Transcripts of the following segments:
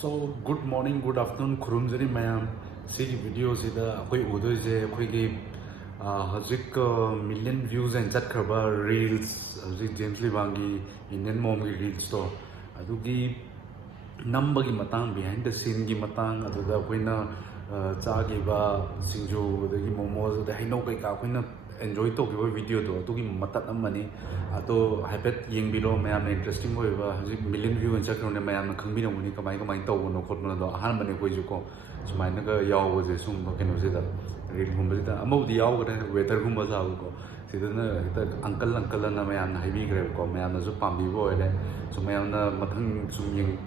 So good morning, good afternoon, khurumjari mayam. Sigi video sida akoi udoi je akoi gi hajik million views and chat khaba reels hajik James Lee bangi Indian mom gi reels to adugi number gi matang behind the scene gi matang aduda koina chagi ba singju adagi momos da haino kai ka koina enjoy to gi video to adugi matat amani ado habit yeng biro mayam interesting hoy ba hajik million view and chat khone mayam khangbi no ni kamai kamai to no khot no do ahan bane koi ju ko sumai na ga yaw je sum ba keno je da reel hum ba da amodi yaw ga weather hum ba sa ko sidana hita uncle na mayam na haibi gre ko mayam na ju pambi bo ere so mayam na mathang sum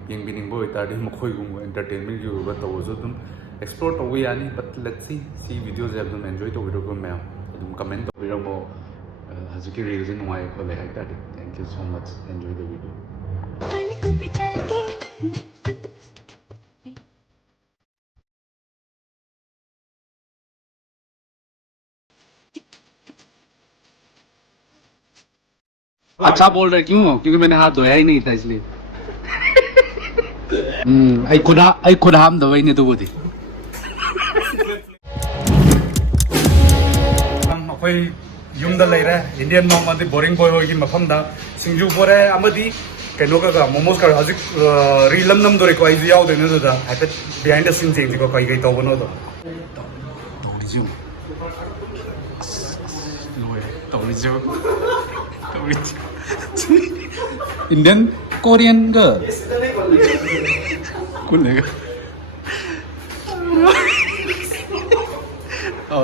yeng bining bo ta di mkhoi gum entertainment ju ba to jo dum explore to we yani but let's see videos have them enjoy to video ko mayam dum comment to video mo hajiki reels in why ko le haita thank you so much enjoy the video अच्छा बोल रहे क्यों क्योंकि मैंने हाथ धोया ही नहीं था इसलिए आई खुद हम दवाई नहीं तो वो थी हम अखोई यूमदा लेरे इंडियन नॉर्मल बोरिंग बॉय होगी मफमदा सिंजू बोरे अमदी कनो का मोमोस का हजिक रीलम नम दोरे को आइज याव देने दोदा हैपे बिहाइंड द सीन चेंज को कई कई तो बनो दो तोरिजू लोए तोरिजू इंडियन कोरियन गर्ल कौन लेगा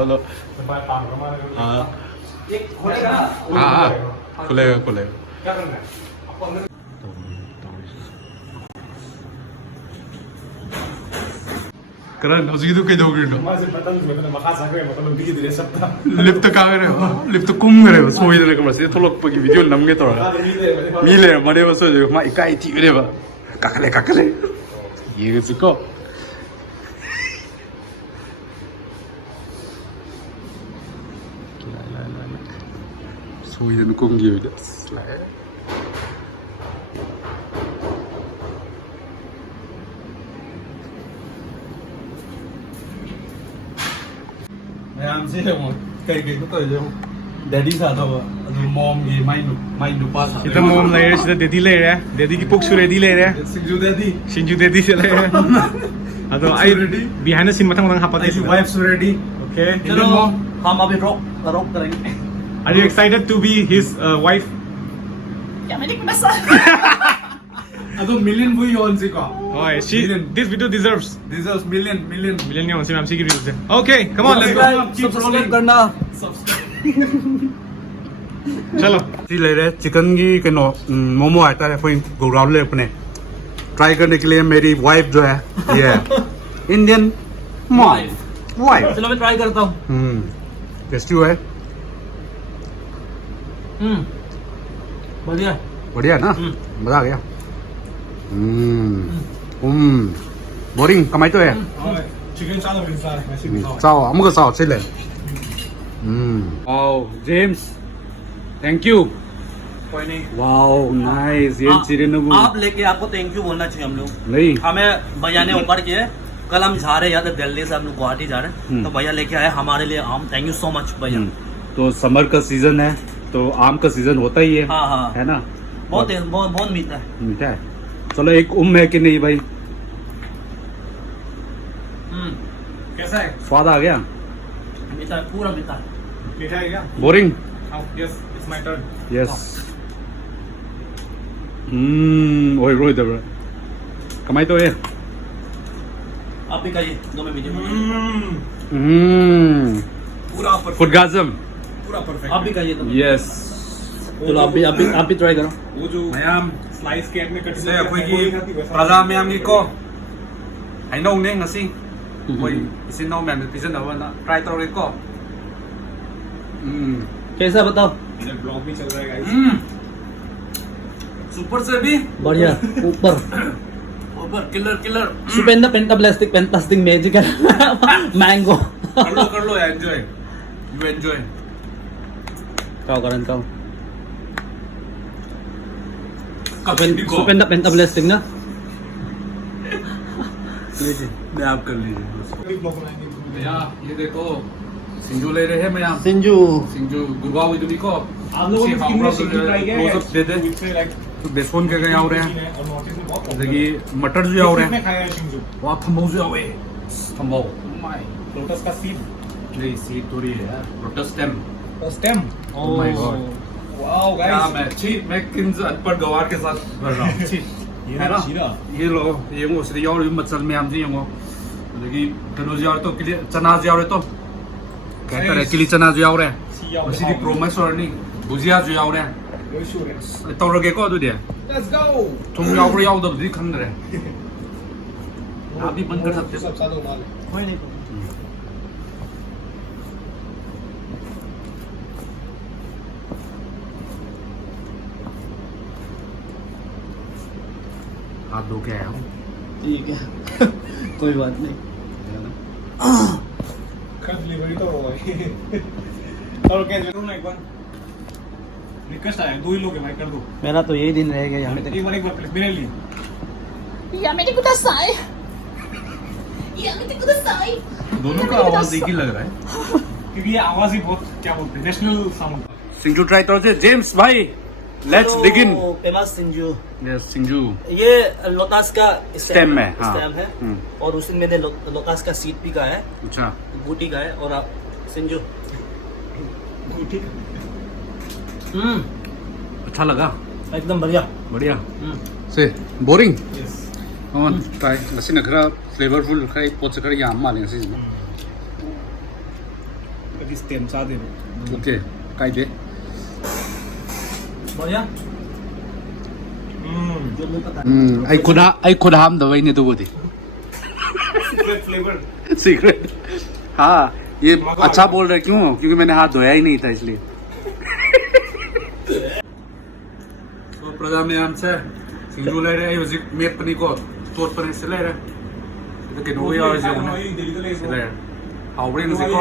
लो हाँ खुलेगा करण हजिकी कई दौगिनो लिफ्ट कागरे लिफ्ट कुमगरे सोइदने कमरा से थोलकपगी वीडियो नमगे तोरा मिले मरे बसो मा इकाई थिरेबा काकले येगसिको सोइदने कुमगी वीडियो मैम से कई कई तो जो डैडी साथ हो मॉम ये माई नुपा साथ इधर मॉम ले रहे हैं डैडी ले रहे हैं डैडी की पुक्स रेडी ले रहे हैं सिंजू डैडी से ले रहे हैं हाँ तो आई बिहाइंड द सीन मतंग मतंग हापा ऐसी वाइफ्स रेडी ओके चलो हम अभी रोक करेंगे are you excited to be his wife क्या मैंने मसा अदो मिलियन बुई ऑन सी को ओए शी this video deserves million million ऑन सी मैम सी की रील्स है okay come on let's go subscribe करना चलो जी ले रहे चिकन की कनो मोमो आता है कोई गोराव ले अपने ट्राई करने के लिए मेरी वाइफ जो है ये इंडियन वाइफ चलो मैं ट्राई करता हूँ टेस्टी है बढ़िया ना मजा आ गया बोरिंग कमाई तो है चिकन चालो चाओ अमुक चाओ चिल्ले wow James thank you wow nice ये चिरनबू आप लेके आपको थैंक यू बोलना चाहिए हम लोग नहीं हमें भैया ने ऑफर किया कल हम जा रहे हैं यार दिल्ली से हम लोग गुवाहाटी जा रहे हैं तो भैया लेके आए हमारे लिए आम थैंक यू सो मच भैया तो समर का सीजन है तो आम का सीजन होता ही है हाँ है ना बहुत मीठा है मीठा है चलो एक है कि नहीं भाई कैसा है स्वाद आ गया मीठा है पूरा मीठा है मीठा है क्या boring yes it's my turn yes ओए रोई दब कमाई तो है आप भी खाइए दो में वीडियो पूरा परफेक्ट फुडगाजम पूरा परफेक्ट आप भी खाइए तो यस चलो आप भी ट्राई करो वो जो मैम स्लाइस केक में कट से अखोई प्रजा मैम को हाइनौ ने ngasi कोई इसिन नौ मैम पिजन ना ट्राई तौरे को कैसा बताओ ब्लॉग भी चल रहा है गाइस सुपर से भी बढ़िया ऊपर किलर सुपेंदा पेंटास्टिक मैजिकल मैंगो कर लो enjoy you enjoy Kau karen kau. Kapit ko. Supenda pentablasting na. मैं आप कर लीजिए भैया। ये देखो सिंजू ले रहे हैं मैं यहाँ सिंजू सिंजू गुरुवार इधर को आप लोगों ने स्किन में सिंजू ट्राई किया है? दे दे तो बेसन के गया हो रहे हैं देखिए मटर जो हो रहे हैं खाया है सिंजू वहाँ थम्बो जो हुए थम्बो लोटस का सीड नहीं सीड थोड़ी है यार लोटस स्टेम और stem oh my God wow guys मैं किन अनपढ़ गवार के साथ भर रहा हूँ ये है ना शीरा ये लो ये वो सिर्फ यार मसल में हम जी ये वो देखिए कनो यार तो किले चना यार तो कहता है किले चना यार है उसी दी प्रोमिस और नहीं भुजिया जो यार है तौरगे को अदुदे लेट्स गो तुम यार यावदबदी खंदरे आप भी बंद कर सकते हो सब साथ उबाल कोई नहीं हाथ धो के आया हूँ ठीक है कोई बात नहीं कर डिलीवरी तो हो गई और क्या जरूर ना एक बार रिक्वेस्ट आया 2 ही लोग हैं भाई कर दो मेरा तो यही दिन रहेगा यहाँ तक एक बार प्लीज मेरे लिए やめてください。やめてください。 दोनों का आवाज एक ही लग रहा है क्योंकि ये आवाज ही बहुत क्या बोलते हैं नेशनल साउंड सिंजू ट्राई करो से जेम्स भाई लेट्स बिगिन फेमस सिंजू यस सिंजू ये लोटस का स्टेम है हाँ स्टेम है और उसी में लोटस का सीड भी का है अच्छा बूटी का है और आप सिंजू अच्छा लगा एकदम बढ़िया बढ़िया से boring yes on tai lasina khara flavorful khai pot sa khara yam male ngasi ma कभी स्टेम चा दे okay kai de बढ़िया जो मुंह पता ai khuna ham da wai ne do bodi secret flavour secret हाँ ये अच्छा बोल रहे क्यों क्योंकि मैंने हाथ धोया ही नहीं था इसलिए तो प्रधान में हमसे सिंगू ले रहे हैं मेट पनी को तोड़ पनी से ले रहे तो कि नोई और जो उन्हें से ले हाउ ब्रेन से को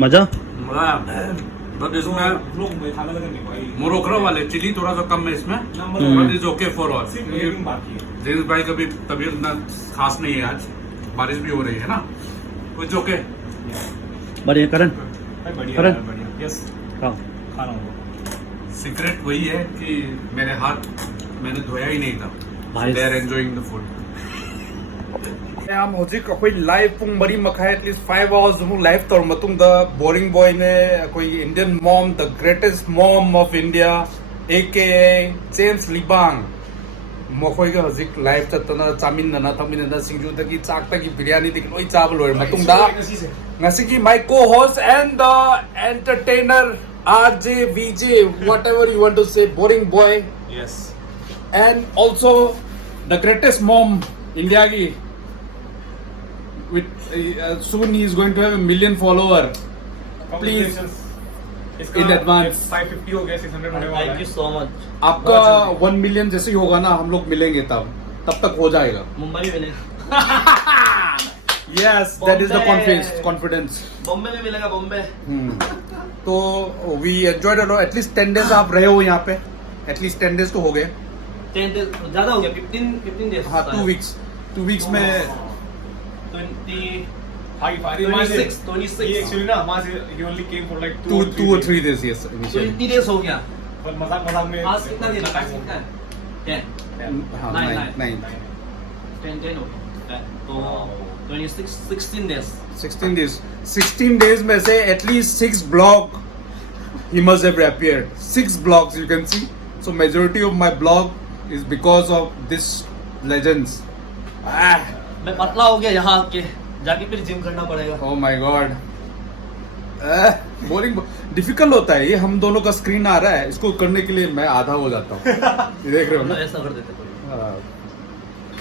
मजा मतलब बट इसमें मोरोक्रो वाले चिली थोड़ा सा कम है इसमें but is okay for all James भाई का भी तबीयत इतना खास नहीं है आज बारिश भी हो रही है ना कुछ ओके बढ़िया करण बढ़िया यस खाओ खाना होगा सीक्रेट वही है कि मेरे हाथ मैंने धोया ही नहीं था भाई they are enjoying the food हम हजिक अखोई लाइव पुंग मरी मखाय at least 5 hours mu live tor matung da boring boy ne koi Indian mom the greatest mom of India aka James Libang मखोई का हजिक लाइव चतना चामिन ना थमिन ना सिंजू तकी चाक तकी बिरयानी तकी लोई चावल लोर मतुंग दा ngasi ki my co-host and the entertainer RJ VJ whatever you want to say boring boy yes and also the greatest mom India ki with soon he is going to have 1 million follower please in advance 550 हो गया 600 होने वाला thank you है so much आपका 1 million जैसे ही होगा ना हम लोग मिलेंगे तब तक हो जाएगा मुंबई में मिलेगा yes that is the confidence Bombay में मिलेगा बॉम्बे तो we enjoyed a lot at least 10 days आप रहे हो यहाँ पे at least 10 days तो हो गए 10 days ज्यादा हो गया 15 days हाँ 2 weeks में 20 हाई 26 ये एक्चुअली ना वहां से he only came for like 2 or 3 days yes initially 20 days हो गया पर मजाक में आज कितना दिन है कितना है 10 हाँ Nine. 9 10 हो गया तो 26 16 days 16 days 16 days में से at least 6 blog he must have appeared 6 blogs you can see so majority of my blog is because of this legends मैं पतला हो गया यहाँ आके जाके फिर जिम करना पड़ेगा oh my god boring difficult होता है ये हम दोनों का स्क्रीन आ रहा है इसको करने के लिए मैं आधा हो जाता हूँ ये देख रहे हो ना ऐसा कर देते कोई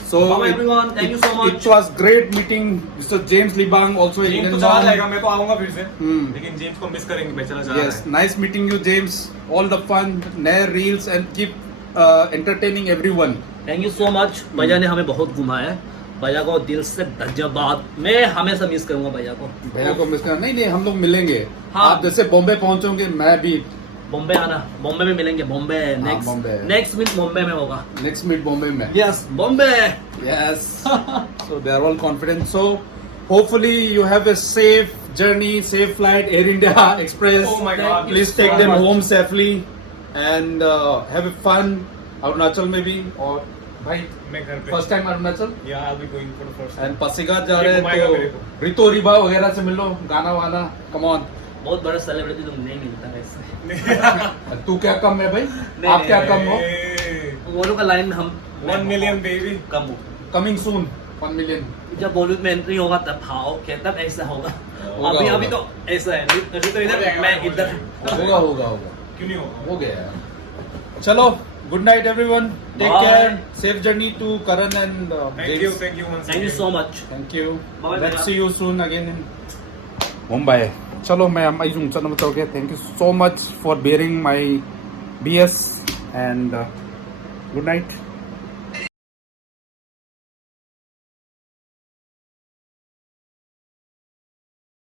so Bye everyone, thank you so much. it was great meeting Mr. James Libang also James Indian तो चला mom. जाएगा मैं तो आऊंगा फिर से हम्म। लेकिन जेम्स को मिस करेंगे बेचारा जा रहा Yes, है nice meeting you, James. All the fun, नए reels and keep entertaining everyone. Thank you so much भैया ने हमें बहुत घुमाया भैया को दिल से धन्यवाद मैं हमेशा मिस करूंगा भैया को भैया को मिस करना नहीं हम लोग मिलेंगे हाँ। आप जैसे बॉम्बे पहुंचोगे मैं भी बॉम्बे आना, बॉम्बे में मिलेंगे, बॉम्बे बॉम्बे। नेक्स्ट मीट बॉम्बे में होगा। नेक्स्ट मीट बॉम्बे में। Yes Bombay. Yes. So they are all confident. So hopefully you have a safe journey, safe flight, Air India Express. Oh my God. Please take them home safely and have a fun. Arunachal maybe or bhai मैं घर पे first time Arunachal Yeah, I'll be going for the first time. and Pasigat जा ये रहे घुमाएगा हैं मेरे तो को। रितो रिबा वगैरह से मिलो, गाना वाना, come on. बहुत बड़ा सेलिब्रिटी तो नहीं मिलता है इससे। तू क्या कम है भाई? नहीं, आप क्या नहीं, कम हो? वो लोग का लाइन हम 1 million baby. कम हो। Coming soon 1 million. जब बॉलीवुड में एंट्री होगा तब हाँ ओके तब ऐसा होगा। होगा, अभी होगा। तो ऐसा है, अभी तो इधर मैं इधर। होगा होगा होगा क्यों नहीं होगा? हो गया यार। चलो good night everyone, take Bye. Care, safe journey to Karan and Thank you once thank you again. So much. Thank you, Bye, let's bye. See you soon again in Mumbai. चलो मैं अमाइजुंग चलो बताओगे, thank you so much for bearing my BS and good night.